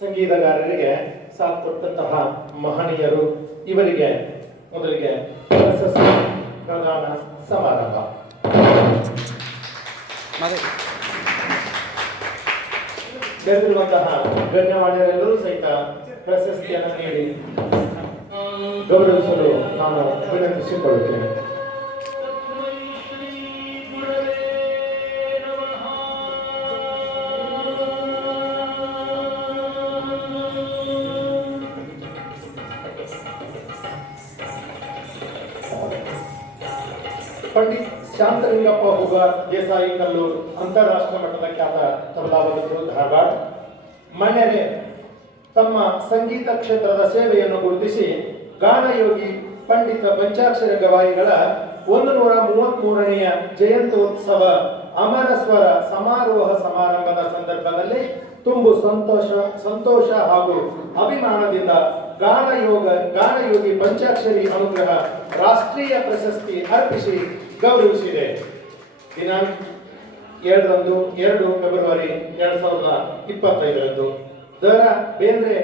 ಸಂಗೀತಗಾರರಿಗೆ ಸಾಥ್ ಕೊಟ್ಟಂತಹ ಮಹನೀಯರು ಇವರಿಗೆ ಮೊದಲಿಗೆ ಪ್ರಶಸ್ತಿ ಪ್ರದಾನ ಸಮಾರಂಭ. ಸೇರಿರುವಂತಹ ಗಣ್ಯಮಾನ್ಯರೆಲ್ಲರೂ ಸಹಿತ ಪ್ರಶಸ್ತಿಯನ್ನು ನೀಡಿ ಗೌರವಿಸಲು ನಾನು ವಿನಂತಿಸಿಕೊಳ್ಳುತ್ತೇನೆ. ಪಂಡಿತ್ ಶಾಂತಲಿಂಗಪ್ಪ ಹುಗಾರ್ ದೇಸಾಯಿ ಕಲ್ಲೂರು ಅಂತಾರಾಷ್ಟ್ರ ಮಟ್ಟದ ಖ್ಯಾತ ತಬಲಾವಾದಕರು ಧಾರವಾಡ ಮಣ್ಯರೆ ತಮ್ಮ ಸಂಗೀತ ಕ್ಷೇತ್ರದ ಸೇವೆಯನ್ನು ಗುರುತಿಸಿ ಗಾನಯೋಗಿ ಪಂಡಿತ ಪಂಚಾಕ್ಷರ ಗವಾಯಿಗಳ ಒಂದು ನೂರ ಮೂವತ್ತ್ ಮೂರನೆಯ ಜಯಂತ್ಯೋತ್ಸವ ಅಮರಸ್ವರ ಸಮಾರೋಹ ಸಮಾರಂಭದ ಸಂದರ್ಭದಲ್ಲಿ ತುಂಬು ಸಂತೋಷ ಸಂತೋಷ ಹಾಗೂ ಅಭಿಮಾನದಿಂದ ಗಾನಯೋಗ, ಗಾನಯೋಗಿ ಪಂಚಾಕ್ಷರಿ ಅನುಗ್ರಹ, ರಾಷ್ಟ್ರೀಯ ಪ್ರಶಸ್ತಿ ಅರ್ಪಿಸಿ ಗೌರವಿಸಿದೆ ದಿನಾಂಕ ಎರಡರಂದು, ಎರಡು ಫೆಬ್ರವರಿ ಎರಡ್ ಸಾವಿರದ ಇಪ್ಪತ್ತೈದರಂದು ದರ ಬೇಂದ್ರೆ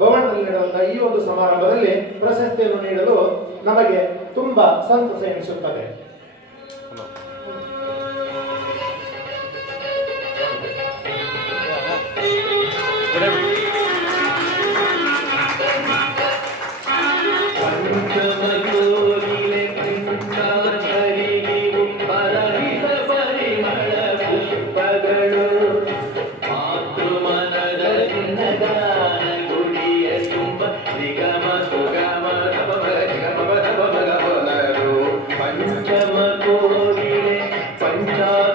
ಭವನದಲ್ಲಿ ನಡೆದಂತಹ ಈ ಒಂದು ಸಮಾರಂಭದಲ್ಲಿ ಪ್ರಶಸ್ತಿಯನ್ನು ನೀಡಲು ನಮಗೆ ತುಂಬಾ ಸಂತಸ ಎನಿಸುತ್ತದೆ Whatever. love.